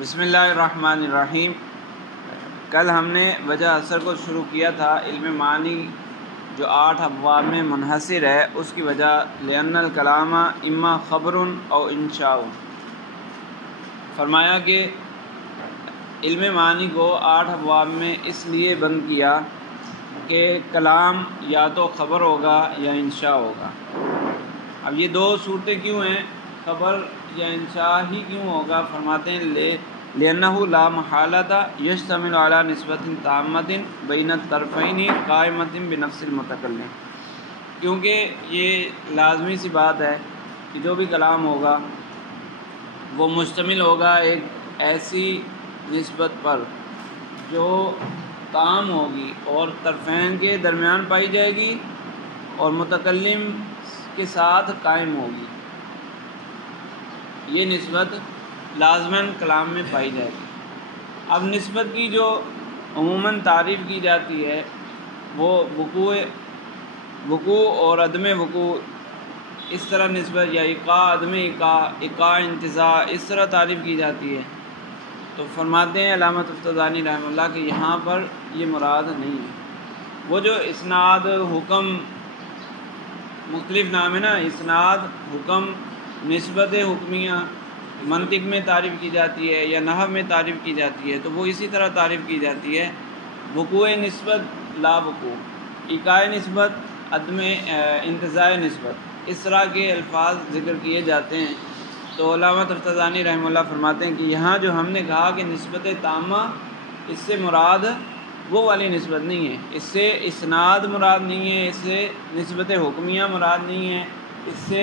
بسم اللہ الرحمن الرحیم۔ کل ہم نے وجہ اثر کو شروع کیا تھا۔ علم معنی جو 8 ابواب میں منحصر ہے اس کی وجہ لأن الکلام اما خبر او انشاء، فرمایا کہ علم معنی کو 8 ابواب میں اس لیے بند کیا کہ کلام یا تو خبر ہوگا یا انشاء ہوگا۔ اب یہ دو صورتیں کیوں ہیں، خبر یا انشاء ہی کیوں ہوگا؟ فرماتے ہیں لأنه لا محالۃ یشتمل علی نسبۃ تامۃ بین الطرفین قائمۃ بنفس المتکلم، کیونکہ یہ لازمی سی بات ہے کہ جو بھی کلام ہوگا وہ مشتمل ہوگا ایک ایسی نسبت پر جو تام ہوگی اور طرفین کے درمیان پائی جائے گی اور متکلم کے ساتھ قائم ہوگی۔ یہ نسبت لازماً کلام میں پائی جائے گی۔ اب نسبت کی جو عموماً تعریف کی جاتی ہے وہ وقوع اور عدم وقوع، اس طرح نسبت یا ایقاع عدم ایقاع انتزاع اس طرح تعریف کی جاتی ہے۔ تو فرماتے ہیں علامہ تفتزانی رحمہ اللہ کہ یہاں پر یہ مراد نہیں ہے۔ وہ جو اسناد حکم مختلف نام ہے نا، اسناد حکم نسبت حکمیہ منطق میں تعریف کی جاتی ہے یا نحو میں تعریف کی جاتی ہے، تو وہ اسی طرح تعریف کی جاتی ہے۔ وقوع نسبت لا وقوع، ایقاع نسبت عدم انتزاع نسبت، اس طرح کے الفاظ ذکر کیے جاتے ہیں۔ تو علامہ تفتزانی رحمہ اللہ فرماتے ہیں کہ یہاں جو ہم نے کہا کہ نسبت تامہ، اس سے مراد وہ والی نسبت نہیں ہے، اس سے اسناد مراد نہیں ہے، اس سے نسبت حکمیہ مراد نہیں ہے، اس سے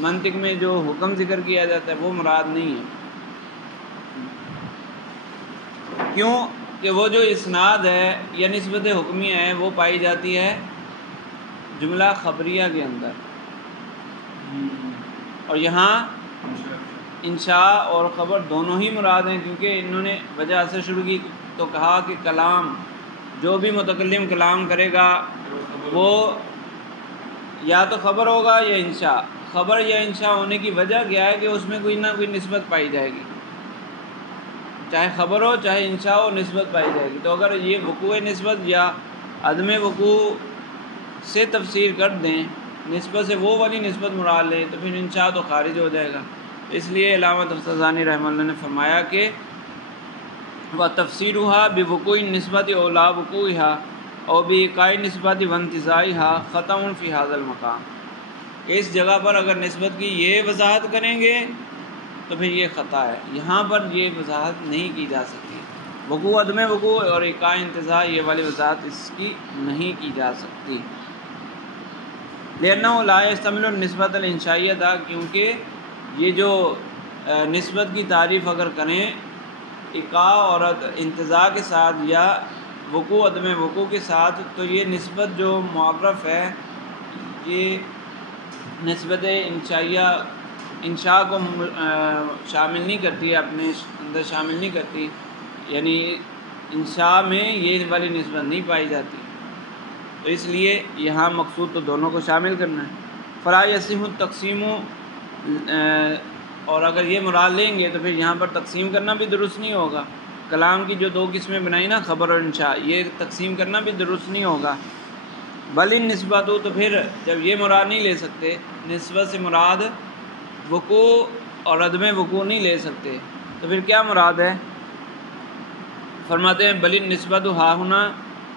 منطق میں جو حکم ذکر کیا جاتا ہے وہ مراد نہیں ہے۔ کیوں کہ وہ جو اسناد ہے یا نسبت حکمیہ ہے وہ پائی جاتی ہے جملہ خبریہ کے اندر، اور یہاں انشاء اور خبر دونوں ہی مراد ہیں، کیونکہ انہوں نے وجہ سے شروع کی تو کہا کہ کلام جو بھی متکلم کلام کرے گا وہ یا تو خبر ہوگا یا انشاء۔ خبر یا انشاء ہونے کی وجہ کیا ہے کہ اس میں کوئی نہ کوئی نسبت پائی جائے گی، چاہے خبر ہو چاہے انشاء ہو، نسبت پائی جائے گی۔ تو اگر یہ وقوع نسبت یا عدم وقوع سے تفسیر کر دیں، نسبت سے وہ والی نسبت مراد لیں، تو پھر انشاء تو خارج ہو جائے گا۔ اس لیے علامہ تفتزانی رحمہ اللہ نے فرمایا کہ وَتَفْسِيرُهَا بِوُقُوعِ النِّسْبَةِ أَوْ لَا وُقُوعِهَا أَوْ بِإِيقَاعِ النِّسْبَةِ وَانْتِزَاعِهَا خَطَأٌ فِي هَذَا الْمَقَامِ، کہ اس جگہ پر اگر نسبت کی یہ وضاحت کریں گے تو پھر یہ خطا ہے، یہاں پر یہ وضاحت نہیں کی جا سکتی۔ وقوع عدم وقوع اور ایقاع انتزاع یہ والی وضاحت اس کی نہیں کی جا سکتی۔ لأنه لا يشتمل النسبۃ الانشائیہ، کیونکہ یہ جو نسبت کی تعریف اگر کریں ایقاع اور انتزاع کے ساتھ یا وقوع عدم وقوع کے ساتھ، تو یہ نسبت جو معرف ہے یہ نسبت انشائیہ انشاء کو شامل نہیں کرتی ہے، اپنے اندر شامل نہیں کرتی، یعنی انشاء میں یہ والی نسبت نہیں پائی جاتی، تو اس لیے یہاں مقصود تو دونوں کو شامل کرنا ہے۔ فلا یصح التقسیم، اور اگر یہ مراد لیں گے تو پھر یہاں پر تقسیم کرنا بھی درست نہیں ہوگا۔ کلام کی جو دو قسمیں بنائی نا، خبر اور انشاء، یہ تقسیم کرنا بھی درست نہیں ہوگا۔ بل نسبت، تو پھر جب یہ مراد نہیں لے سکتے، نسبت سے مراد وقوع اور عدم وقوع نہیں لے سکتے، تو پھر کیا مراد ہے؟ فرماتے ہیں بل نسبت ہا ہونا،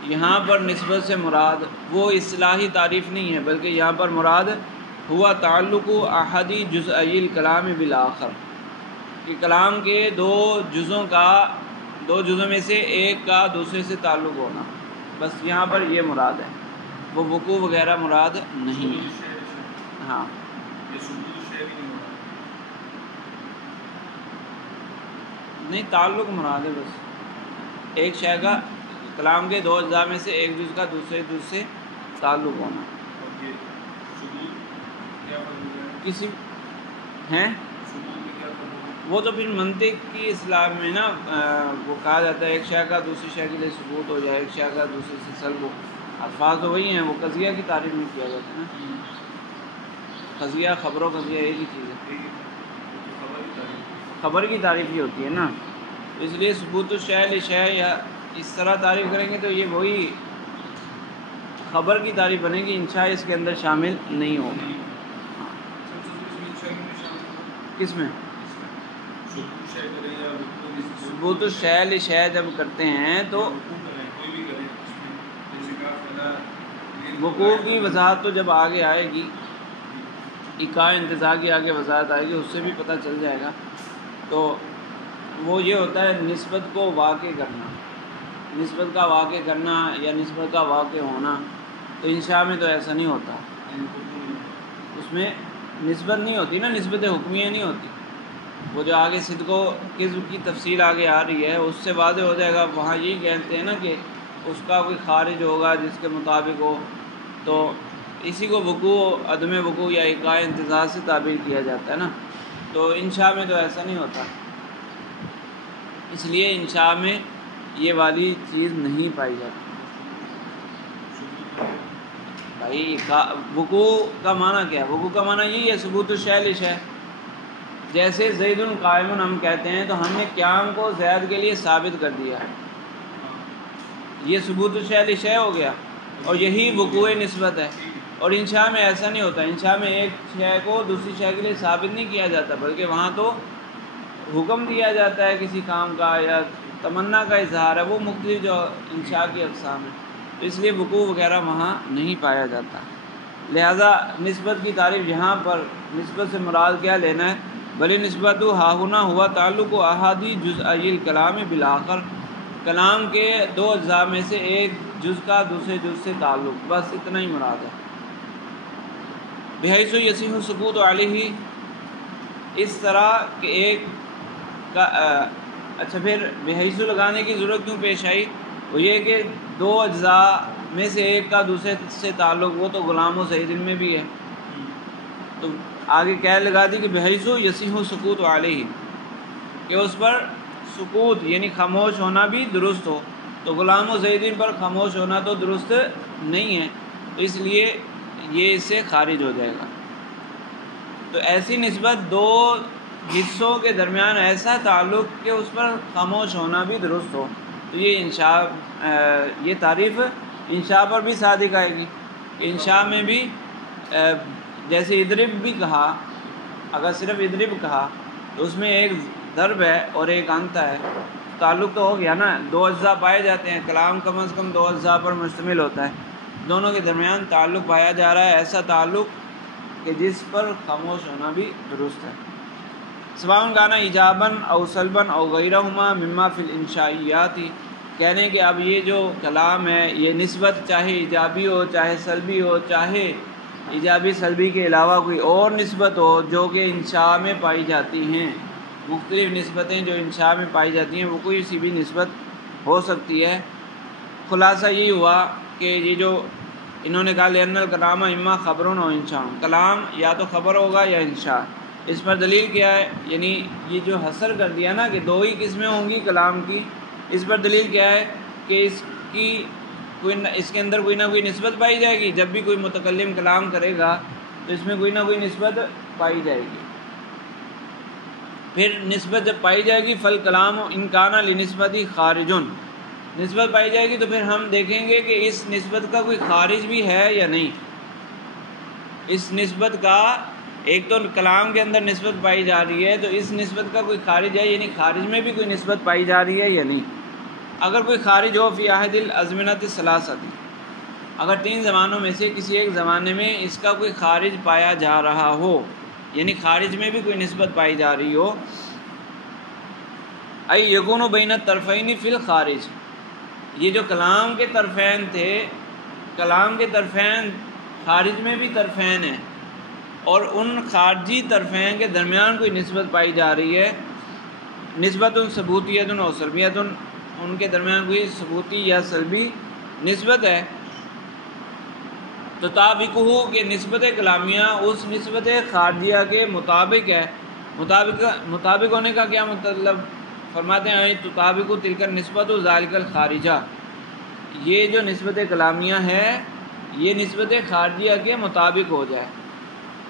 یہاں پر نسبت سے مراد وہ اصطلاحی تعریف نہیں ہے، بلکہ یہاں پر مراد ہوا تعلق احدی جزئی الکلام بالآخر، کہ کلام کے دو جزوں میں سے ایک کا دوسرے سے تعلق ہونا، بس یہاں پر یہ مراد ہے، وہ وقوع وغیرہ مراد نہیں ہے۔ ہاں نہیں، تعلق مراد ہے، بس ایک شے کا کلام کے دو اجزاء میں سے ایک جز کا دوسرے جز سے تعلق ہونا۔ کسی ہیں وہ تو پھر منطق کی اصطلاح میں نا وہ کہا جاتا ہے ایک شے کا دوسری شے کے لیے ثبوت ہو جائے، ایک شے کا دوسرے سے سلب ہو، الفاظ تو وہی ہیں، وہ قضیہ کی تعریف نہیں کیا جاتا ہے نا، قضیہ خبر و قضیہ ایک ہی چیز ہے، خبر کی تعریف ہی ہوتی ہے نا۔ اس لیے ثبوت الشیء لشیء یا اس طرح تعریف کریں گے تو یہ وہی خبر کی تعریف بنے گی، انشاء اس کے اندر شامل نہیں ہوگا۔ کس میں؟ ثبوت الشیء لشیء جب کرتے ہیں تو وقوع کی وضاحت تو جب آگے آئے گی، ایقاع انتزاع کی آگے وضاحت آئے گی، اس سے بھی پتہ چل جائے گا۔ تو وہ یہ ہوتا ہے نسبت کو واقع کرنا، نسبت کا واقع کرنا یا نسبت کا واقع ہونا۔ تو انشاء میں تو ایسا نہیں ہوتا، اس میں نسبت نہیں ہوتی نا، نسبت حکمیہ نہیں ہوتی۔ وہ جو آگے صدق و کذب کی تفصیل آگے آ رہی ہے اس سے واضح ہو جائے گا۔ وہاں یہی کہتے ہیں نا کہ اس کا کوئی خارج ہوگا جس کے مطابق ہو، تو اسی کو وقوع عدم وقوع یا ایقاع انتزاع سے تعبیر کیا جاتا ہے نا۔ تو انشاء میں تو ایسا نہیں ہوتا، اس لیے انشاء میں یہ والی چیز نہیں پائی جاتی۔ بھائی وقوع کا معنی کیا ہے؟ وقوع کا معنی یہی ہے ثبوت الشیء لشیء۔ جیسے زید قائم ہم کہتے ہیں تو ہم نے قیام کو زید کے لیے ثابت کر دیا ہے، یہ ثبوت الشیء لشیء ہو گیا، اور یہی وقوع نسبت ہے۔ اور انشاء میں ایسا نہیں ہوتا، انشاء میں ایک شے کو دوسری شے کے لیے ثابت نہیں کیا جاتا، بلکہ وہاں تو حکم دیا جاتا ہے کسی کام کا یا تمنا کا اظہار ہے، وہ مختلف جو انشاء کی اقسام ہے، تو اس لیے وقوع وغیرہ وہاں نہیں پایا جاتا۔ لہذا نسبت کی تعریف یہاں پر نسبت سے مراد کیا لینا ہے؟ بلی نسبت ہاہنا ہوا تعلق و احادی جزئی الکلام بالآخر، کلام کے دو اجزاء میں سے ایک جز کا دوسرے جز سے تعلق، بس اتنا ہی مراد ہے۔ بحیث یصح السکوت علیہ، اس طرح کہ ایک کا اچھا پھر بحیث لگانے کی ضرورت کیوں پیش آئی؟ وہ یہ کہ دو اجزاء میں سے ایک کا دوسرے سے تعلق، وہ تو غلام و زید میں بھی ہے، تو آگے کیا لگا دی کہ بحیث یصح السکوت علیہ، کہ اس پر سکوت یعنی خاموش ہونا بھی درست ہو، تو غلام و زیدین پر خاموش ہونا تو درست نہیں ہے، تو اس لیے یہ اس سے خارج ہو جائے گا۔ تو ایسی نسبت دو حصوں کے درمیان ایسا تعلق کہ اس پر خاموش ہونا بھی درست ہو، تو یہ انشاء یہ تعریف انشاء پر بھی صادق آئے گی۔ انشاء میں بھی جیسے اضرب بھی کہا، اگر صرف اضرب کہا تو اس میں ایک ضرب ہے اور ایک انت ہے، تعلق تو ہو گیا نا، دو اجزاء پائے جاتے ہیں، کلام کم از کم دو اجزاء پر مشتمل ہوتا ہے، دونوں کے درمیان تعلق پایا جا رہا ہے، ایسا تعلق کہ جس پر خاموش ہونا بھی درست ہے۔ سواء کان ایجابا او سلبا او غیرہما مما فی الانشائیات، کہنے کہ اب یہ جو کلام ہے یہ نسبت چاہے ایجابی ہو چاہے سلبی ہو، چاہے ایجابی سلبی کے علاوہ کوئی اور نسبت ہو جو کہ انشاء میں پائی جاتی ہیں، مختلف نسبتیں جو انشاء میں پائی جاتی ہیں وہ کوئی سی بھی نسبت ہو سکتی ہے۔ خلاصہ یہی ہوا کہ یہ جو انہوں نے کہا لأن الکلام اما خبر و انشاء، کلام یا تو خبر ہوگا یا انشاء، اس پر دلیل کیا ہے؟ یعنی یہ جو حصر کر دیا نا کہ دو ہی قسمیں ہوں گی کلام کی، اس پر دلیل کیا ہے کہ اس کے اندر کوئی نہ کوئی نسبت پائی جائے گی، جب بھی کوئی متکلم کلام کرے گا تو اس میں کوئی نہ کوئی نسبت پائی جائے گی۔ پھر نسبت جب پائی جائے گی فالکلام ان کان لنسبت خارج، نسبت پائی جائے گی تو پھر ہم دیکھیں گے کہ اس نسبت کا کوئی خارج بھی ہے یا نہیں۔ اس نسبت کا ایک تو کلام کے اندر نسبت پائی جا رہی ہے، تو اس نسبت کا کوئی خارج ہے، یعنی خارج میں بھی کوئی نسبت پائی جا رہی ہے یا نہیں۔ اگر کوئی خارج ہو فی احد الازمنۃ الثلاثۃ، اگر تین زمانوں میں سے کسی ایک زمانے میں اس کا کوئی خارج پایا جا رہا ہو، یعنی خارج میں بھی کوئی نسبت پائی جا رہی ہو، ای یکون بین الطرفین فی الخارج، یہ جو کلام کے طرفین تھے، کلام کے طرفین خارج میں بھی طرفین ہیں، اور ان خارجی طرفین کے درمیان کوئی نسبت پائی جا رہی ہے، نسبت ثبوتیت و سلبیت، ان کے درمیان کوئی ثبوتی یا سلبی نسبت ہے، تو تابقہ کہ نسبت کلامیہ اس نسبت خارجیہ کے مطابق ہے۔ مطابق ہونے کا کیا مطلب؟ فرماتے ہیں تطابق تلک النسبت ذالک الخارجہ، یہ جو نسبت کلامیہ ہے یہ نسبت خارجیہ کے مطابق ہو جائے۔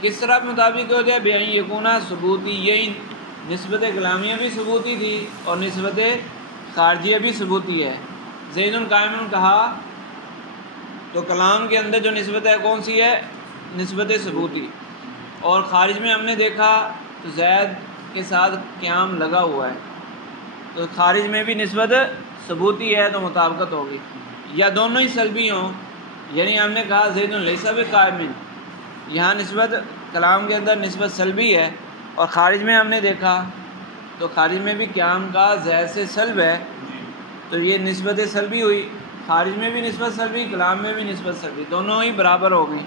کس طرح مطابق ہو جائے؟ بأن یکونا ثبوتیین، نسبت کلامیہ بھی ثبوتی تھی اور نسبت خارجیہ بھی ثبوتی ہے۔ زید قائم کہا تو کلام کے اندر جو نسبت ہے کون سی ہے؟ نسبت ثبوتی، اور خارج میں ہم نے دیکھا تو زید کے ساتھ قیام لگا ہوا ہے، تو خارج میں بھی نسبت ثبوتی ہے تو مطابقت ہوگی، یا دونوں ہی سلبی ہوں، یعنی ہم نے کہا زید لیس بقائم، یہاں نسبت کلام کے اندر نسبت سلبی ہے اور خارج میں ہم نے دیکھا تو خارج میں بھی قیام کا زید سے سلب ہے، تو یہ نسبت سلبی ہوئی، خارج میں بھی نسبت سلبی، کلام میں بھی نسبت سلبی، دونوں ہی برابر ہو گئی۔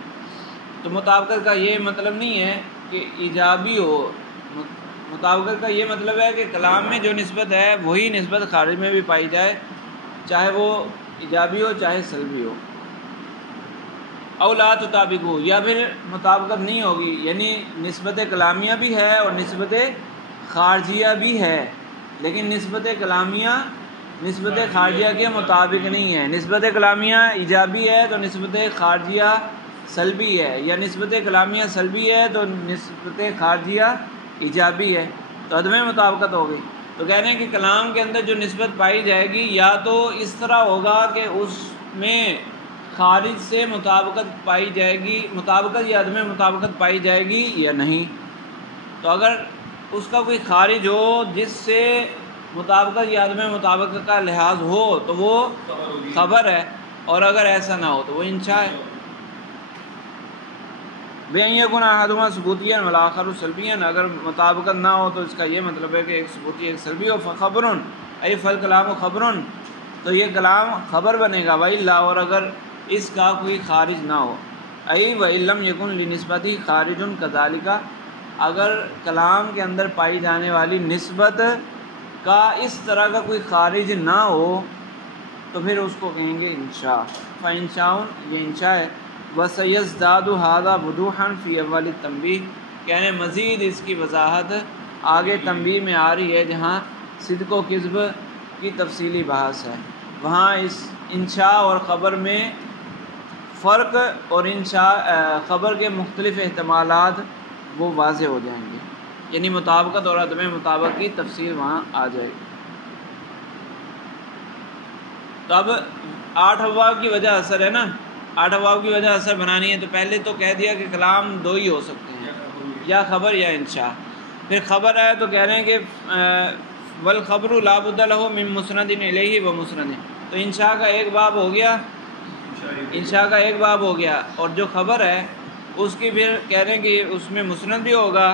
تو مطابقت کا یہ مطلب نہیں ہے کہ ایجابی ہو، مطابقت کا یہ مطلب ہے کہ کلام میں جو نسبت ہے وہی نسبت خارج میں بھی پائی جائے، چاہے وہ ایجابی ہو چاہے سلبی ہو۔ او لا تطابقو، یا پھر مطابقت نہیں ہوگی، یعنی نسبت کلامیہ بھی ہے اور نسبت خارجیہ بھی ہے، لیکن نسبت کلامیہ نسبت خارجیہ کے مطابق نہیں ہے، نسبت کلامیہ ایجابی ہے تو نسبت خارجیہ سلبی ہے، یا نسبت کلامیہ سلبی ہے تو نسبت خارجیہ ایجابی ہے، تو عدم مطابقت ہو گئی۔ تو کہہ رہے ہیں کہ کلام کے اندر جو نسبت پائی جائے گی یا تو اس طرح ہوگا کہ اس میں خارج سے مطابقت پائی جائے گی، مطابقت یا عدم مطابقت پائی جائے گی یا نہیں۔ تو اگر اس کا کوئی خارج ہو جس سے مطابقت یا عدم مطابقت کا لحاظ ہو تو وہ خبر ہے، اور اگر ایسا نہ ہو تو وہ انشاء ہے۔ بِأَن يَكُونَ أَحَدُهُمَا ثُبُوتِيًّا وَالْآخَرُ سَلْبِيًّا، اگر مطابقت نہ ہو تو اس کا یہ مطلب ہے کہ ایک ثبوتی ایک سلبی ہو، فَخَبْرٌ أي فَالْكَلَامُ خَبْرٌ، تو یہ کلام خبر بنے گا، وَإِلَّا، اور اگر اس کا کوئی خارج نہ ہو، أي وَإِن لَّمْ يَكُن لِنِسْبَتِهِ خَارِجٌ كَذَلِكَ، اگر کلام کے اندر پائی جانے والی نسبت کا اس طرح کا کوئی خارج نہ ہو تو پھر اس کو کہیں گے انشاء، فَإِنشَاءٌ، یہ انشاء ہے۔ وَسَيَزْدَادُ هَذَا وُضُوحًا فِي أَوَّلِ التَّنبِيهِ، کہنے مزید اس کی وضاحت آگے تنبیہ میں آ رہی ہے جہاں صدق و کذب کی تفصیلی بحث ہے، وہاں اس انشاء اور خبر میں فرق اور انشاء خبر کے مختلف احتمالات وہ واضح ہو جائیں گے، یعنی مطابقت اور عدم مطابقت کی تفصیل وہاں آ جائے گی۔ تو اب 8 ابواب کی وجہ اثر ہے نا، 8 ابواب کی وجہ اثر بنانی ہے، تو پہلے تو کہہ دیا کہ کلام دو ہی ہو سکتے ہیں، یا خبر یا انشاء۔ پھر خبر ہے تو کہہ رہے ہیں کہ والخبر لا بد له من مسند الیہ و مسند، تو انشاء کا ایک باب ہو گیا، انشاء کا ایک باب ہو گیا، اور جو خبر ہے اس کی پھر کہہ رہے ہیں کہ اس میں مسند بھی ہوگا،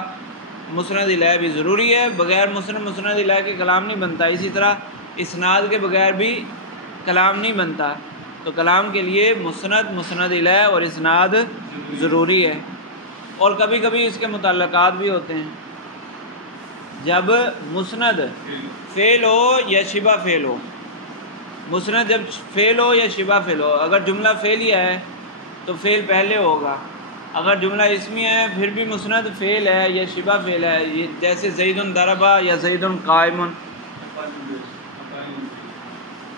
مسند الیہ بھی ضروری ہے، بغیر مسند الیہ کے کلام نہیں بنتا، اسی طرح اسناد کے بغیر بھی کلام نہیں بنتا، تو کلام کے لیے مسند الیہ اور اسناد ضروری ہے۔ اور کبھی کبھی اس کے متعلقات بھی ہوتے ہیں، جب مسند فعل ہو یا شبہ فعل ہو، مسند جب فعل ہو یا شبہ فعل ہو، اگر جملہ فعلیہ ہے تو فعل پہلے ہوگا، اگر جملہ اسمیہ ہے پھر بھی مسند فعل ہے یا شبہ فعل ہے، یہ جیسے زید ضربہ یا زید قائم،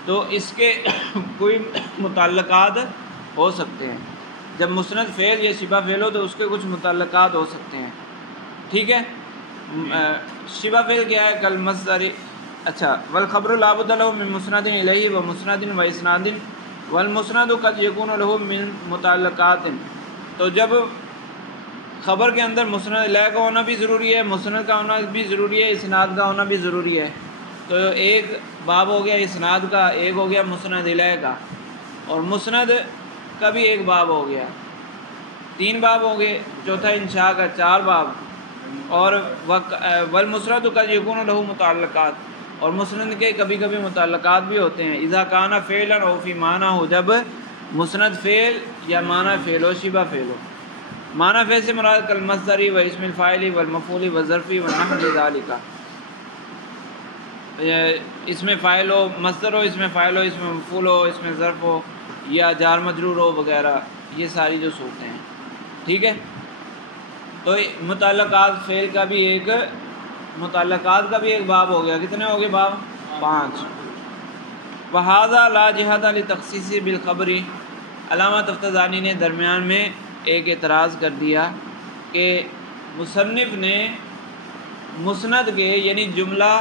تو اس کے کوئی متعلقات ہو سکتے ہیں، جب مسند فعل یا شبہ فعل ہو تو اس کے کچھ متعلقات ہو سکتے ہیں، ٹھیک ہے۔ شبہ فعل کیا ہے؟ کل مصدر، اچھا، والخبر لا بد له من مسند الیہ و مسند و اسناد والمسند قد یکون له من متعلقات، تو جب خبر کے اندر مسند الیہ کا ہونا بھی ضروری ہے، مسند کا ہونا بھی ضروری ہے، اسناد کا ہونا بھی ضروری ہے، تو ایک باب ہو گیا اسناد کا، ایک ہو گیا مسند الیہ کا، اور مسند کا بھی ایک باب ہو گیا، 3 باب ہو گئے، چوتھا انشاء کا 4 باب، اور والمسند قد یکون له متعلقات، اور مسند کے کبھی کبھی متعلقات بھی ہوتے ہیں، اذا کان فعلا او فی معنی ہو، جب مسند فعل یا معنی فعل ہو، شبہ فعل ہو، معنی فعل سے مراد کل مصدری و اسم الفاعل والمفعول والظرفی ونحو ذالک، اس میں فاعل ہو، مصدر ہو، اس میں فاعل ہو، اس میں مفعول ہو، اس میں ظرف ہو، یا جار مجرور ہو وغیرہ، یہ ساری جو صورتیں ہیں، ٹھیک ہے۔ تو متعلقات فعل کا بھی ایک، متعلقات کا بھی ایک باب ہو گیا، کتنے ہو گئے باب؟ 5۔ وَهَذَا لَا جِهَةَ لِتَخْصِيصِ بِالْخَبْرِ، علامہ تفتزانی نے درمیان میں ایک اعتراض کر دیا کہ مصنف نے مسند کے یعنی جملہ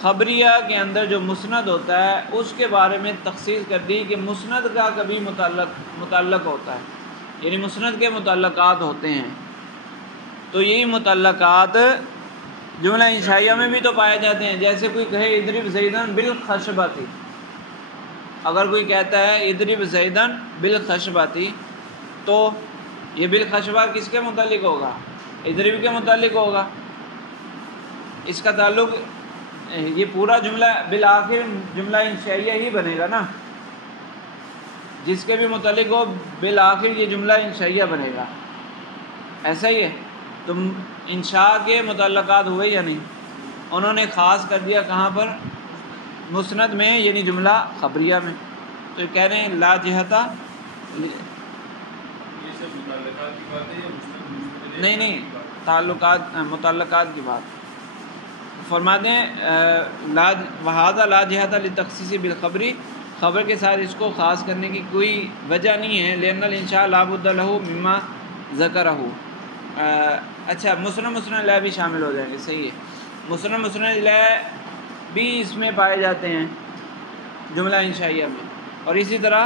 خبریہ کے اندر جو مسند ہوتا ہے اس کے بارے میں تخصیص کر دی کہ مسند کا کبھی متعلق ہوتا ہے، یعنی مسند کے متعلقات ہوتے ہیں، تو یہی متعلقات جملہ انشائیہ میں بھی تو پائے جاتے ہیں۔ جیسے کوئی کہے اضرب زیدن بالخشبۃ، اگر کوئی کہتا ہے اضرب زیدن بالخشبۃ تو یہ بالخشبہ کس کے متعلق ہوگا؟ اضرب کے متعلق ہوگا، اس کا تعلق یہ پورا جملہ بالآخر جملہ انشائیہ ہی بنے گا نا، جس کے بھی متعلق ہو بالآخر یہ جملہ انشائیہ بنے گا، ایسا ہی ہے۔ تو انشاء کے متعلقات ہوئے یا نہیں؟ انہوں نے خاص کر دیا کہاں پر؟ مسند میں، یعنی جملہ خبریہ میں۔ تو کہہ رہے ہیں لا جہتا، نہیں متعلقات کی بات فرماتے ہیں وہذا لا جہت للتخصیص بالخبری، خبر کے ساتھ اس کو خاص کرنے کی کوئی وجہ نہیں ہے، لأن الانشاء لا بد له مما ذکرہ۔ اچھا مسند لہ بھی شامل ہو جائیں گے، صحیح ہے، مسند لہ بھی اس میں پائے جاتے ہیں جملہ انشائیہ میں، اور اسی طرح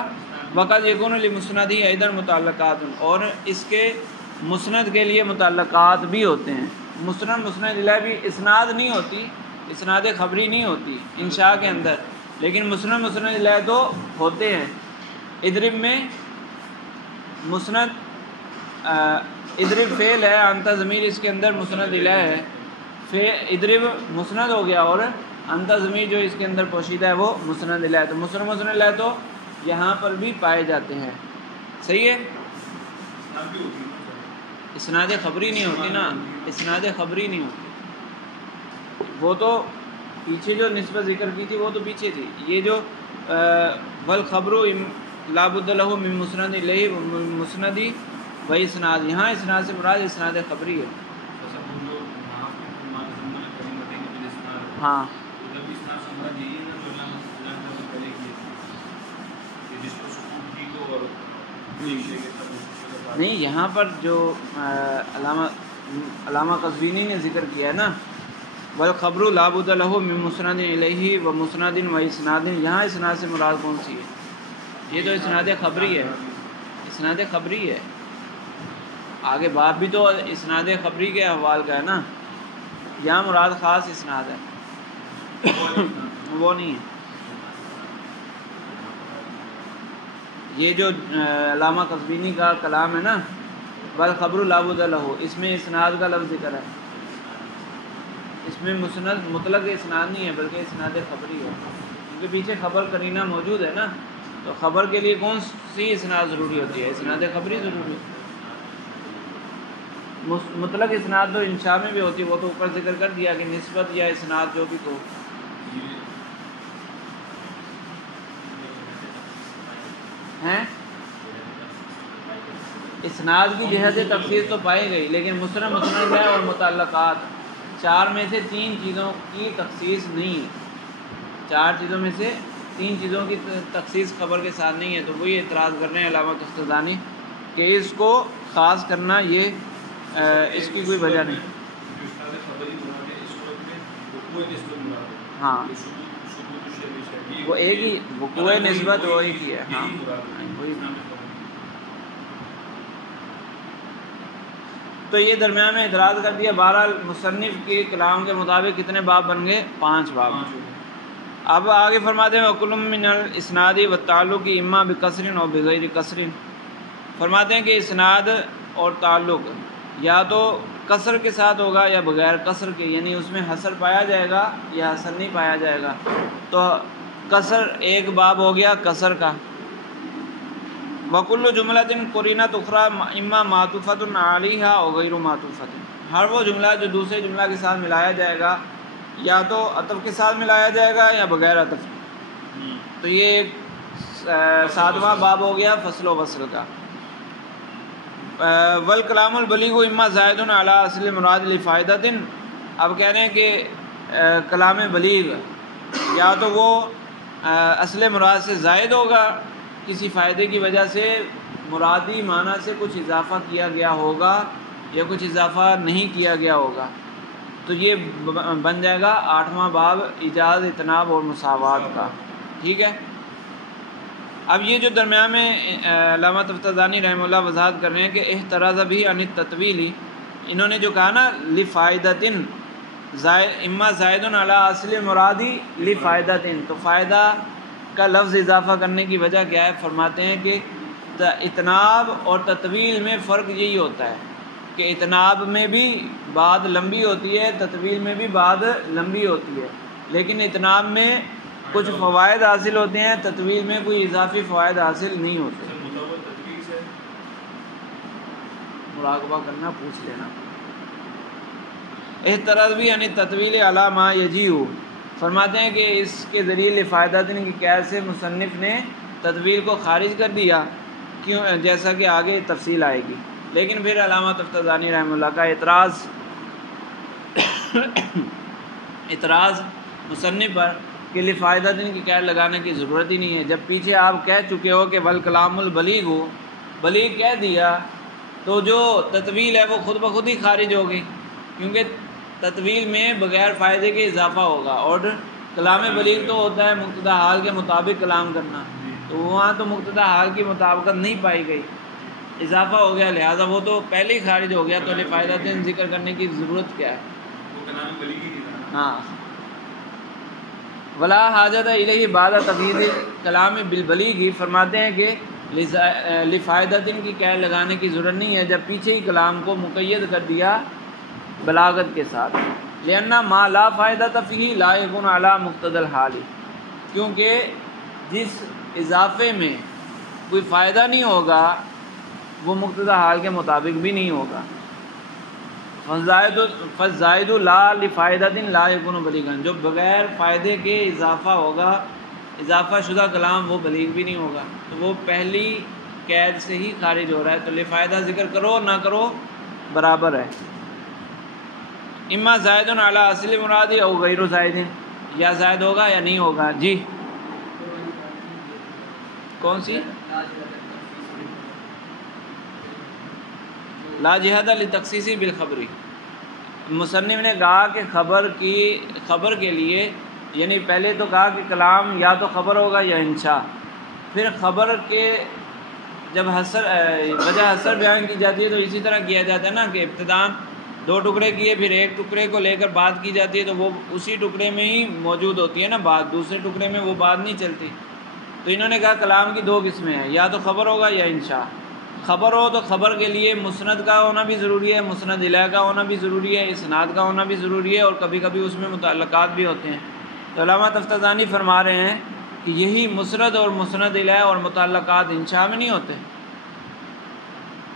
وقد یکون لمسندہ ایضا متعلقات، اور اس کے مسند کے لیے متعلقات بھی ہوتے ہیں۔ مسند لہ بھی اسناد نہیں ہوتی، اسناد خبری نہیں ہوتی انشاء کے اندر، لیکن مسند لہ تو ہوتے ہیں۔ اضرب میں مسند اضرب فعل ہے، انت ضمیر اس کے اندر مسند لہ ہے، اضرب مسند ہو گیا اور انت ضمیر جو اس کے اندر پوشیدہ ہے وہ مسند لہ، تو مسند لہ تو یہاں پر بھی پائے جاتے ہیں، صحیح ہے۔ اسناد خبری نہیں ہوتی نا، اسناد خبری نہیں ہوتی، وہ تو پیچھے جو نسبت ذکر کی تھی وہ تو پیچھے تھی، یہ جو والخبر لا بد له من مسند الیہ مسندی و اسناد، یہاں اسناد سے مراد اسناد خبری ہے۔ ہاں نہیں، یہاں پر جو علامہ قزوینی نے ذکر کیا ہے نا والخبر لا بد له من مسند الیہ و مسند و اسناد، یہاں اسناد سے مراد کون سی ہے؟ یہ تو اسناد خبری ہے، اسناد خبری ہے، آگے باب بھی تو اسناد خبری کے احوال کا ہے نا، یہاں مراد خاص اسناد ہے وہ نہیں ہے۔ یہ جو علامہ قزوینی کا کلام ہے نا والخبر لا بد له، اس میں اسناد کا لفظ ذکر ہے، اس میں مسند مطلق اسناد نہیں ہے بلکہ اسناد خبری ہے، کیونکہ پیچھے خبر قرینہ موجود ہے نا، تو خبر کے لیے کون سی اسناد ضروری ہوتی ہے؟ اسناد خبری ضروری ہے۔ مطلق اسناد تو انشاء میں بھی ہوتی ہے، وہ تو اوپر ذکر کر دیا کہ نسبت یا اسناد جو بھی کو ہیں، اسناد کی جہت تفسیر تو پائی گئی، لیکن مسند لہ اور متعلقات، چار میں سے تین چیزوں کی تخصیص نہیں ہے، چار چیزوں میں سے تین چیزوں کی تخصیص خبر کے ساتھ نہیں ہے، تو وہی اعتراض کر رہے ہیں علامہ تفتزانی کہ اس کو خاص کرنا یہ اس کی کوئی وجہ نہیں۔ ہاں وہ ایک ہی وقوع نسبت وہ ایک ہی ہے، ہاں وہی۔ تو یہ درمیان میں اعتراض کر دیا۔ بہرحال مصنف کے کلام کے مطابق کتنے باب بن گئے؟ 5 باب۔ اب آگے فرماتے ہیں وَكُلٌّ مِّنَ الْإِسْنَادِ وَالتَّعَلُّقِ إِمَّا بِكَسْرٍ أَوْ بِغَيْرِ كَسْرٍ، فرماتے ہیں کہ اسناد اور تعلق یا تو کسر کے ساتھ ہوگا یا بغیر کسر کے، یعنی اس میں حسر پایا جائے گا یا حسر نہیں پایا جائے گا۔ تو کسر ایک باب ہو گیا کسر کا۔ وَكُلُّ جُمْلَةٍ قُرِنَتْ أُخْرَى إِمَّا مَعْطُوفَةٌ عَلَيْهَا أَوْ غَيْرُ مَعْطُوفَةٍ، ہر وہ جملہ جو دوسرے جملہ کے ساتھ ملایا جائے گا یا تو عطف کے ساتھ ملایا جائے گا یا بغیر عطف۔ تو یہ ایک 7واں باب ہو گیا فصل و وصل کا۔ والکلام البلیغ اما زائد علی اصل مراد لفائدۃ، اب کہہ رہے ہیں کہ کلام بلیغ یا تو وہ اصل مراد سے زائد ہوگا، کسی فائدے کی وجہ سے مرادی معنی سے کچھ اضافہ کیا گیا ہوگا یا کچھ اضافہ نہیں کیا گیا ہوگا، تو یہ بن جائے گا 8واں باب ایجاز اتناب اور مساوات کا. ٹھیک ہے. اب یہ جو درمیان میں علامہ تفتزانی رحمہ اللہ وضاحت کر رہے ہیں کہ احتراز بھی عن التطویل، انہوں نے جو کہا نا لفائدتن اما زائد علی اصل مرادی لفائدتن، تو فائدہ کا لفظ اضافہ کرنے کی وجہ کیا ہے؟ فرماتے ہیں کہ اتناب اور تطویل میں فرق یہی ہوتا ہے کہ اتناب میں بھی بعد لمبی ہوتی ہے، تطویل میں بھی بعد لمبی ہوتی ہے، لیکن اتناب میں کچھ فوائد حاصل ہوتے ہیں، تطویل میں کوئی اضافی فوائد حاصل نہیں ہوتے. مراقبہ کرنا، پوچھ لینا. احتراز بھی یعنی تطویل علی ما یجیء، فرماتے ہیں کہ اس کے ذریعے لفائدتن کی قید سے مصنف نے تطویل کو خارج کر دیا، کیوں؟ جیسا کہ آگے تفصیل آئے گی. لیکن پھر علامہ تفتزانی رحمہ اللہ کا اعتراض مصنف پر کہ لفائدتن کی قید لگانے کی ضرورت ہی نہیں ہے، جب پیچھے آپ کہہ چکے ہو کہ والکلام البلیغ ہو، بلیغ کہہ دیا تو جو تطویل ہے وہ خود بخود ہی خارج ہوگی، کیونکہ تطویل میں بغیر فائدے کے اضافہ ہوگا، اور کلام بلیغ تو ہوتا ہے مقتضی حال کے مطابق کلام کرنا، تو وہاں تو مقتضی حال کی مطابقت نہیں پائی گئی، اضافہ ہو گیا، لہٰذا وہ تو پہلے ہی خارج ہو گیا، تو لفائدتن ذکر کرنے کی ضرورت کیا ہے؟ وہ کلام بلیغ ہی تھا. ہاں. ولا حاجت الیہ بعد تقیید کلام بالبلیغ، فرماتے ہیں کہ لفائدتن کی قید لگانے کی ضرورت نہیں ہے جب پیچھے ہی کلام کو مقید کر دیا بلاغت کے ساتھ. لأن ما لا فائدۃ فیہ لا یکون علی مقتضی الحال، کیونکہ جس اضافے میں کوئی فائدہ نہیں ہوگا وہ مقتضی حال کے مطابق بھی نہیں ہوگا. فالزائد لا لفائدۃ لا یکون بلیغا، جو بغیر فائدے کے اضافہ ہوگا، اضافہ شدہ کلام، وہ بلیغ بھی نہیں ہوگا، تو وہ پہلی قید سے ہی خارج ہو رہا ہے. تو لفائدہ ذکر کرو نہ کرو برابر ہے. اما زائد علی اصل مرادی او غیر زائد، یا زائد ہوگا یا نہیں ہوگا. جی کون سی؟ لا جہاد لتخصیصی بالخبری. مصنف نے کہا کہ خبر کے لیے، یعنی پہلے تو کہا کہ کلام یا تو خبر ہوگا یا انشاء، پھر خبر کے جب وجہ حسر بیان کی جاتی ہے تو اسی طرح کیا جاتا ہے نا کہ ابتداءً 2 ٹکڑے کیے، پھر ایک ٹکڑے کو لے کر بات کی جاتی ہے، تو وہ اسی ٹکڑے میں ہی موجود ہوتی ہے نا بات، دوسرے ٹکڑے میں وہ بات نہیں چلتی. تو انہوں نے کہا کلام کی 2 قسمیں ہیں، یا تو خبر ہوگا یا انشاء. خبر ہو تو خبر کے لیے مسند کا ہونا بھی ضروری ہے، مسند الیہ کا ہونا بھی ضروری ہے، اسناد کا ہونا بھی ضروری ہے، اور کبھی کبھی اس میں متعلقات بھی ہوتے ہیں. تو علامہ تفتزانی فرما رہے ہیں کہ یہی مسند اور مسند الیہ اور متعلقات انشاء میں نہیں ہوتے،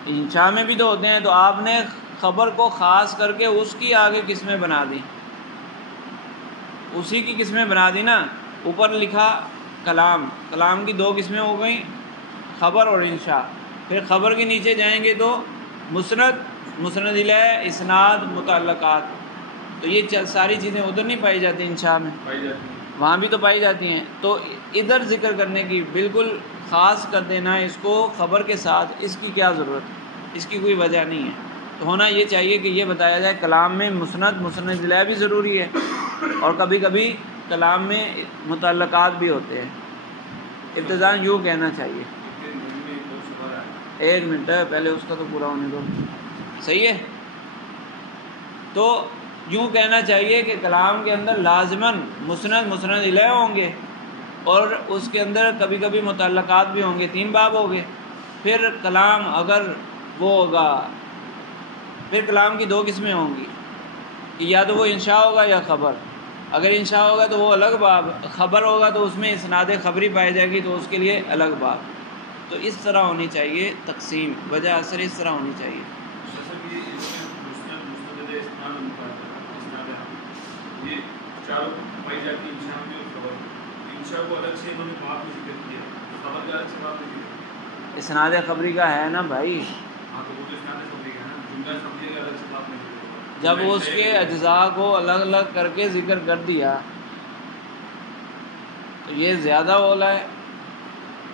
انشاء میں بھی تو ہوتے ہیں. تو آپ نے خبر کو خاص کر کے اس کی آگے قسمیں بنا دی، اسی کی قسمیں بنا دی نا. اوپر لکھا کلام کی 2 قسمیں ہو گئیں، خبر اور انشاء. پھر خبر کے نیچے جائیں گے تو مسند الیہ، اسناد، متعلقات. تو یہ ساری چیزیں ادھر نہیں پائی جاتی، انشاء میں وہاں بھی تو پائی جاتی ہیں. تو ادھر ذکر کرنے کی بالکل خاص کر دینا اس کو خبر کے ساتھ، اس کی کیا ضرورت ہے؟ اس کی کوئی وجہ نہیں ہے. تو ہونا یہ چاہیے کہ یہ بتایا جائے کلام میں مسند الیہ بھی ضروری ہے، اور کبھی کبھی کلام میں متعلقات بھی ہوتے ہیں. ابتداء یوں کہنا چاہیے. 1 منٹ پہلے اس کا تو پورا ہونے دو. صحیح ہے. تو یوں کہنا چاہیے کہ کلام کے اندر لازماً مسند الیہ ہوں گے، اور اس کے اندر کبھی کبھی متعلقات بھی ہوں گے. 3 باب ہو گئے. پھر کلام اگر وہ ہوگا، پھر کلام کی 2 قسمیں ہوں گی، کہ یا تو وہ انشاء ہوگا یا خبر. اگر انشاء ہوگا تو وہ الگ باب، خبر ہوگا تو اس میں اسناد خبری پائی جائے گی تو اس کے لیے الگ باب. تو اس طرح ہونی چاہیے تقسیم، وجہ اثر اس طرح ہونی چاہیے. اسناد خبری کا ہے نا بھائی، جب اس کے اجزاء کو الگ الگ کر کے ذکر کر دیا تو یہ زیادہ اولا ہے.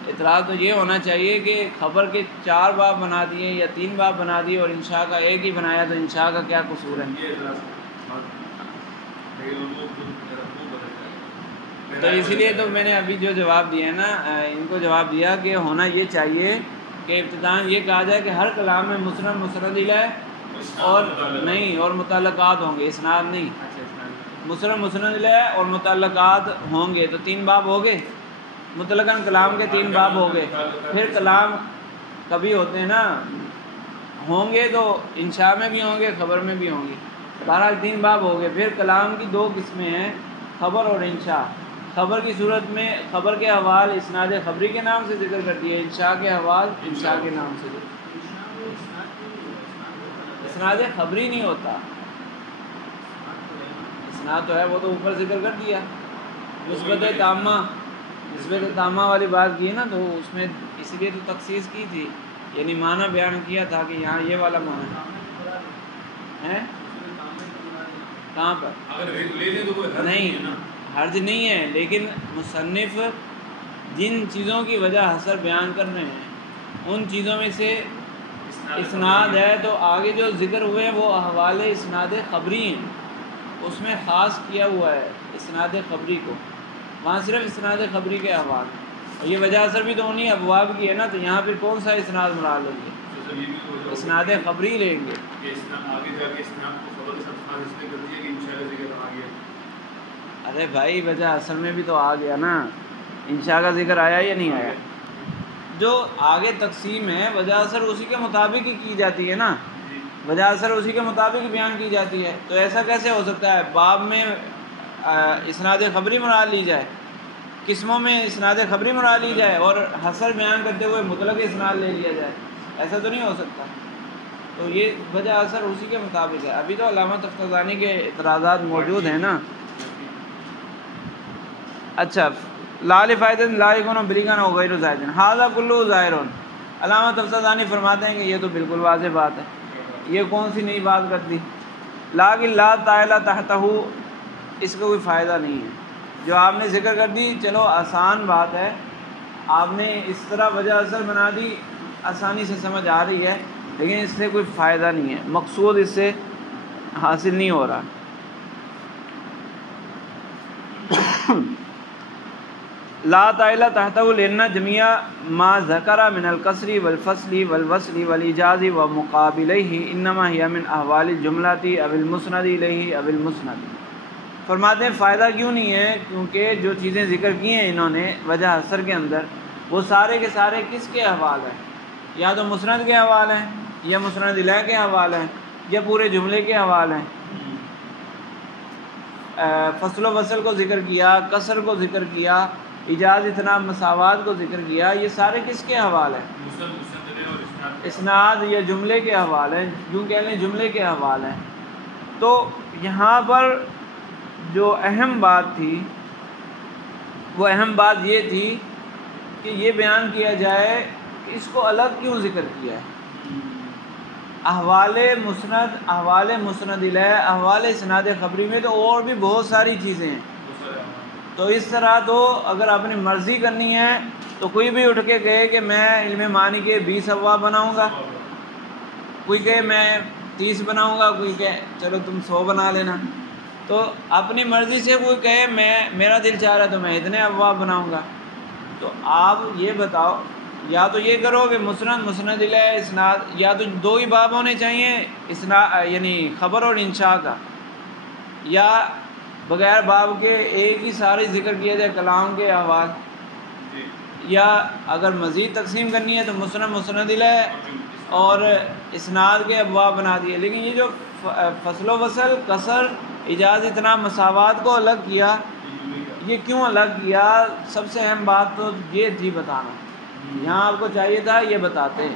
اعتراض تو یہ ہونا چاہیے کہ خبر کے 4 باب بنا دیے یا 3 باب بنا دیے اور انشاء کا ایک ہی بنایا، تو انشاء کا کیا قصور ہے؟ تو اس لیے تو میں نے ابھی جو جواب دیا ہے نا، ان کو جواب دیا کہ ہونا یہ چاہیے کہ ابتداءً یہ کہا جائے کہ ہر کلام میں مسند مسند الیہ اور نہیں اور متعلقات ہوں گے، اسناد نہیں، مسند مسند الیہ اور متعلقات ہوں گے، تو 3 باب ہو گئے، مطلقاً کلام کے 3 باب ہو گئے۔ پھر کلام کبھی ہوتے ہیں نا، ہوں گے تو انشاء میں بھی ہوں گے، خبر میں بھی ہوں گے، بہرحال 3 باب ہو گئے۔ پھر کلام کی 2 قسمیں ہیں، خبر اور انشاء۔ خبر کی صورت میں خبر کے حوال اسناد خبری کے نام سے ذکر کرتی ہے، انشاء کے حوال انشاء کے نام سے ذکر۔ اسناد خبری نہیں ہوتا، اسناد تو ہے، وہ تو اوپر ذکر کر دیا، نسبت تامہ والی بات کی ہے نا، تو اس میں اس لیے تو تخصیص کی تھی، یعنی معنی بیان کیا تھا کہ یہاں یہ والا معنی ہے۔ کہاں پر نہیں، حرج نہیں ہے، لیکن مصنف جن چیزوں کی وجہ حسر بیان کر رہے ہیں ان چیزوں میں سے اسناد ہے، تو آگے جو ذکر ہوئے ہیں وہ احوال اسناد خبری ہیں، اس میں خاص کیا ہوا ہے اسناد خبری کو، وہاں صرف اسناد خبری کے احوال ہیں، اور یہ وجہ اثر بھی تو انہیں ابواب کی ہے نا، تو یہاں پھر کون سا اسناد مراد لیں گے؟ اسناد خبری لیں گے۔ ارے بھائی وجہ اثر میں بھی تو آ گیا نا، انشاء کا ذکر آیا یا نہیں آیا؟ جو آگے تقسیم ہے وجہ اثر اسی کے مطابق ہی کی جاتی ہے نا، وجہ اثر اسی کے مطابق بیان کی جاتی ہے، تو ایسا کیسے ہو سکتا ہے باب میں اسناد خبری مراد لی جائے، قسموں میں اسناد خبری مراد لی جائے اور حسر بیان کرتے ہوئے مطلق اسناد لے لیا جائے؟ ایسا تو نہیں ہو سکتا، تو یہ وجہ اثر اسی کے مطابق ہے۔ ابھی تو علامہ تفتزانی کے اعتراضات موجود ہیں نا۔ اچھا، لا لفائدۃ لا یکون بلیغا و غیر زائد، ھذا کلہ ظاہر۔ علامہ تفتزانی فرماتے ہیں کہ یہ تو بالکل واضح بات ہے، یہ کون سی نئی بات کر دی، لیکن لا طائل تحتہ، اس کا کوئی فائدہ نہیں ہے، جو آپ نے ذکر کر دی چلو آسان بات ہے، آپ نے اس طرح وجہ اثر بنا دی، آسانی سے سمجھ آ رہی ہے، لیکن اس سے کوئی فائدہ نہیں ہے، مقصود اس سے حاصل نہیں ہو رہا۔ لا طائل تحتہ لأن جميع ما ذکر من القصر والفصل والوصل والإيجاز ومقابليه انما هي من احوال الجملة او المسند الیہ او المسند۔ فرماتے ہیں فائدہ کیوں نہیں ہے، کیونکہ جو چیزیں ذکر کی ہیں انہوں نے وجہ اثر کے اندر، وہ سارے کے سارے کس کے احوال ہیں؟ یا تو مسند کے حوال ہیں، یا مسند الیہ کے حوال ہیں، یا پورے جملے کے حوال ہیں۔ فصل و وصل کو ذکر کیا، قصر کو ذکر کیا، ایجاز اتناب مساوات کو ذکر کیا، یہ سارے کس کے حوال ہیں؟ اسناد یا جملے کے حوال ہیں، یوں کہہ لیں جملے کے حوال ہیں۔ تو یہاں پر جو اہم بات تھی وہ اہم بات یہ تھی کہ یہ بیان کیا جائے کہ اس کو الگ کیوں ذکر کیا ہے، احوال مسند الیہ، احوال اسناد خبری میں تو اور بھی بہت ساری چیزیں ہیں، تو اس طرح تو اگر اپنی مرضی کرنی ہے تو کوئی بھی اٹھ کے کہے کہ میں علم معنی کے 20 ابواب بناؤں گا، کوئی کہے میں 30 بناؤں گا، کوئی کہے چلو تم 100 بنا لینا، تو اپنی مرضی سے کوئی کہے میرا دل چاہ رہا ہے تو میں اتنے ابواب بناؤں گا۔ تو آپ یہ بتاؤ، یا تو یہ کرو کہ مسند الیہ اسناد، یا تو 2 ہی باب ہونے چاہیے، اسناد یعنی خبر اور انشاء کا، یا بغیر باب کے ایک ہی سارے ذکر کیا جائے کلام کے احوال، یا اگر مزید تقسیم کرنی ہے تو مسند الیہ اور اسناد کے ابواب بنا دیے۔ لیکن یہ جو فصل و وصل، قصر، ایجاز اتناب مساوات کو الگ کیا، یہ کیوں الگ کیا؟ سب سے اہم بات تو یہ تھی بتانا، یہاں آپ کو چاہیے تھا یہ بتاتے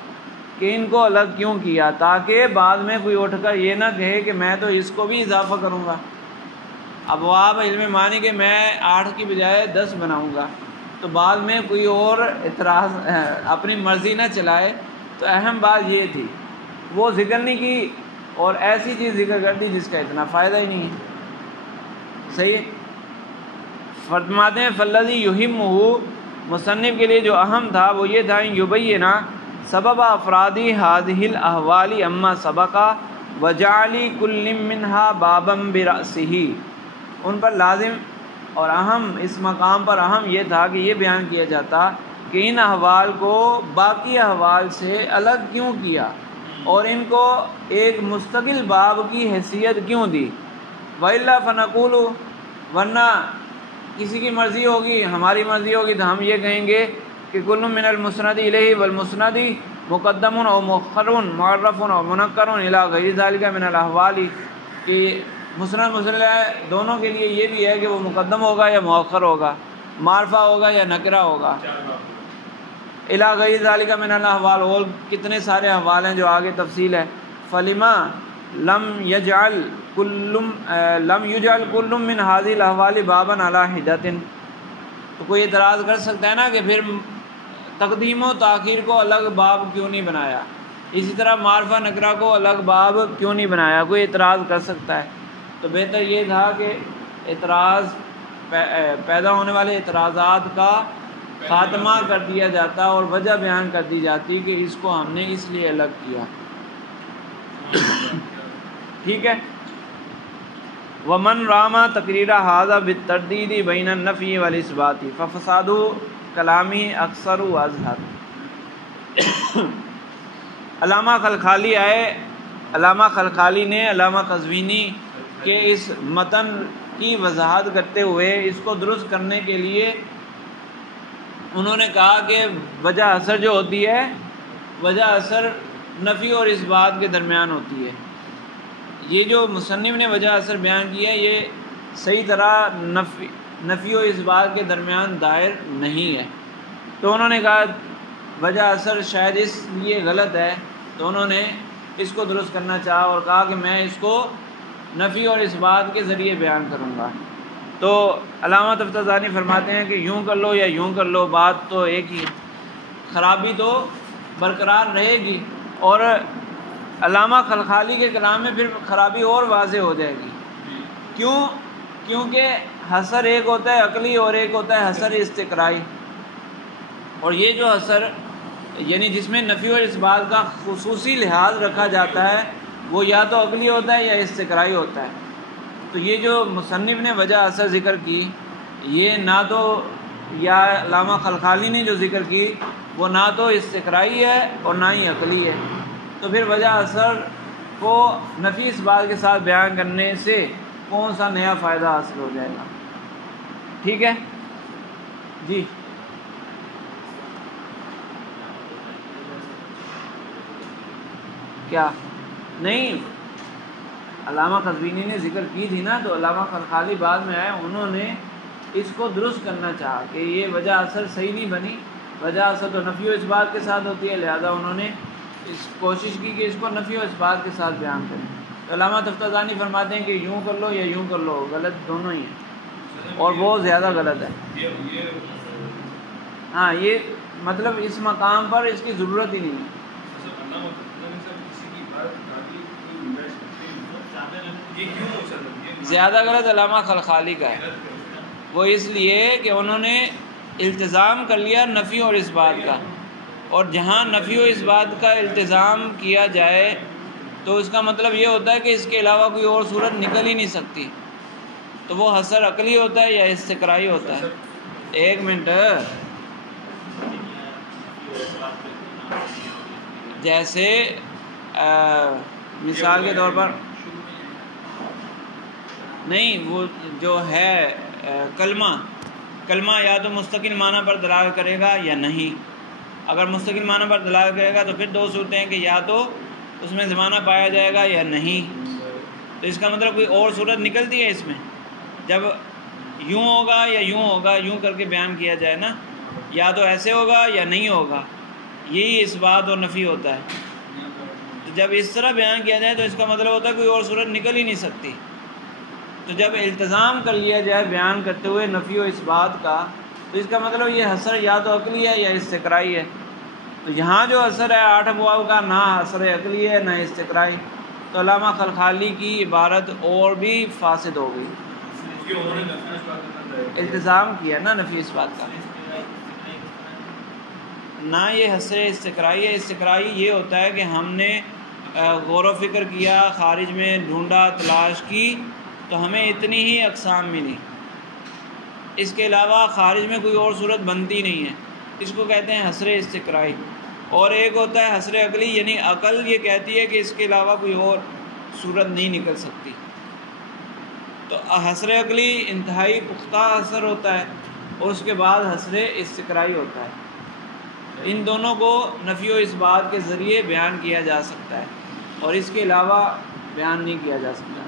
کہ ان کو الگ کیوں کیا، تاکہ بعد میں کوئی اٹھ کر یہ نہ کہے کہ میں تو اس کو بھی اضافہ کروں گا، ابواب علم معنی کے میں 8 کی بجائے 10 بناؤں گا، تو بعد میں کوئی اور اعتراض اپنی مرضی نہ چلائے۔ تو اہم بات یہ تھی، وہ ذکر نہیں کی اور ایسی چیز ذکر کر دی جس کا اتنا فائدہ ہی نہیں ہے، صحیح ہے؟ فرماتے ہیں فالذی یہمہ، مصنف کے لیے جو اہم تھا وہ یہ تھا یبینہ سبب افرادی ھذہ الاحوال اما سبقہ وجعلی کل منہا بابم برأسہ، ان پر لازم اور اہم، اس مقام پر اہم یہ تھا کہ یہ بیان کیا جاتا کہ ان احوال کو باقی احوال سے الگ کیوں کیا اور ان کو ایک مستقل باب کی حیثیت کیوں دی. وَإِلَّا فَنَقُولُ، ورنہ کسی کی مرضی ہوگی، ہماری مرضی ہوگی تو ہم یہ کہیں گے کہ کل من المسند الیہ والمسند مقدم او مؤخر معرف او منکر الی غیر ذلک من الاحوال، کہ مسند مسند دونوں کے لیے یہ بھی ہے کہ وہ مقدم ہوگا یا مؤخر ہوگا، معرفہ ہوگا یا نکرہ ہوگا. الی غیر ذلک من الاحوال، اور کتنے سارے احوال ہیں جو آگے تفصیل ہے. فلما لم یجعل کل من هذه الاحوال بابا علی حدۃ، تو کوئی اعتراض کر سکتا ہے نا کہ پھر تقدیم و تاخیر کو الگ باب کیوں نہیں بنایا، اسی طرح معرفہ نکرہ کو الگ باب کیوں نہیں بنایا، کوئی اعتراض کر سکتا ہے. تو بہتر یہ تھا کہ اعتراض پیدا ہونے والے اعتراضات کا خاتمہ کر دیا جاتا اور وجہ بیان کر دی جاتی کہ اس کو ہم نے اس لیے الگ کیا. ٹھیک ہے. ومن راما تقریر ھذا بالتردید بین النفی والاثبات ففساد کلامی اکثر و اظہر. علامہ خلخالی آئے، علامہ خلخالی نے علامہ قزوینی کے اس متن کی وضاحت کرتے ہوئے اس کو درست کرنے کے لیے انہوں نے کہا کہ وجہ اثر جو ہوتی ہے، وجہ اثر نفی اور اس بات کے درمیان ہوتی ہے. یہ جو مصنف نے وجہ اثر بیان کی ہے یہ صحیح طرح نفی و اس بات کے درمیان دائر نہیں ہے. تو انہوں نے کہا وجہ اثر شاید اس لیے غلط ہے، تو انہوں نے اس کو درست کرنا چاہا اور کہا کہ میں اس کو نفی اور اس بات کے ذریعے بیان کروں گا. تو علامہ تفتزانی فرماتے ہیں کہ یوں کر لو یا یوں کر لو، بات تو ایک ہی ہے، خرابی تو برقرار رہے گی. اور علامہ خلخالی کے کلام میں پھر خرابی اور واضح ہو جائے گی. کیوں؟ کیونکہ حصر ایک ہوتا ہے عقلی اور ایک ہوتا ہے حصر استقرائی. اور یہ جو حصر یعنی جس میں نفی اور اس بات کا خصوصی لحاظ رکھا جاتا ہے وہ یا تو عقلی ہوتا ہے یا استقرائی ہوتا ہے. تو یہ جو مصنف نے وجہ اثر ذکر کی یہ نہ تو، یا علامہ خلخالی نے جو ذکر کی وہ نہ تو استقرائی ہے اور نہ ہی عقلی ہے. تو پھر وجہ اثر کو نفی اس بات کے ساتھ بیان کرنے سے کون سا نیا فائدہ حاصل ہو جائے گا. ٹھیک ہے جی. کیا نہیں، علامہ قزوینی نے ذکر کی تھی نا، تو علامہ خلخالی بعد میں آئے، انہوں نے اس کو درست کرنا چاہا کہ یہ وجہ اثر صحیح نہیں بنی، وجہ اثر تو نفی و اس بات کے ساتھ ہوتی ہے، لہذا انہوں نے اس کوشش کی کہ اس کو نفی و اس بات کے ساتھ بیان کریں. تو علامہ تفتزانی فرماتے ہیں کہ یوں کر لو یا یوں کر لو، غلط دونوں ہی ہیں اور بہت زیادہ غلط ہے. ہاں یہ مطلب اس مقام پر اس کی ضرورت ہی نہیں ہے. زیادہ غلط علامہ خلخالی کا ہے، وہ اس لیے کہ انہوں نے التزام کر لیا نفی اور اس بات کا، اور جہاں نفی و اس بات کا التزام کیا جائے تو اس کا مطلب یہ ہوتا ہے کہ اس کے علاوہ کوئی اور صورت نکل ہی نہیں سکتی. تو وہ حصر عقلی ہوتا ہے یا استقرائی ہوتا ہے. ایک منٹ، جیسے مثال کے طور پر نہیں، وہ جو ہے کلمہ یا تو مستقل معنی پر دلالت کرے گا یا نہیں. اگر مستقل معنی پر دلالت کرے گا تو پھر دو صورتیں ہیں کہ یا تو اس میں زمانہ پایا جائے گا یا نہیں. تو اس کا مطلب کوئی اور صورت نکلتی ہے اس میں، جب یوں ہوگا یا یوں ہوگا، یوں کر کے بیان کیا جائے نا، یا تو ایسے ہوگا یا نہیں ہوگا، یہی اس بات اور نفی ہوتا ہے. تو جب اس طرح بیان کیا جائے تو اس کا مطلب ہوتا ہے کوئی اور صورت نکل ہی نہیں سکتی. تو جب التزام کر لیا جائے بیان کرتے ہوئے نفی و اس بات کا، تو اس کا مطلب یہ حصر یا تو عقلی ہے یا استقرائی ہے. تو یہاں جو اثر ہے 8 ابواب کا، نہ اثر عقلی ہے نہ استقرائی. تو علامہ خلخالی کی عبارت اور بھی فاسد ہو گئی. التزام کیا نا نفی اس بات کا، نہ یہ حصر استقرائی ہے. استقرائی یہ ہوتا ہے کہ ہم نے غور و فکر کیا، خارج میں ڈھونڈا، تلاش کی، تو ہمیں اتنی ہی اقسام ملی، اس کے علاوہ خارج میں کوئی اور صورت بنتی نہیں ہے۔ اس کو کہتے ہیں حصر استقرائی۔ اور ایک ہوتا ہے حصر عقلی، یعنی عقل یہ کہتی ہے کہ اس کے علاوہ کوئی اور صورت نہیں نکل سکتی۔ تو حصر عقلی انتہائی پختہ حصر ہوتا ہے، اور اس کے بعد حصر استقرائی ہوتا ہے۔ ان دونوں کو نفی و اثبات کے ذریعے بیان کیا جا سکتا ہے، اور اس کے علاوہ بیان نہیں کیا جا سکتا۔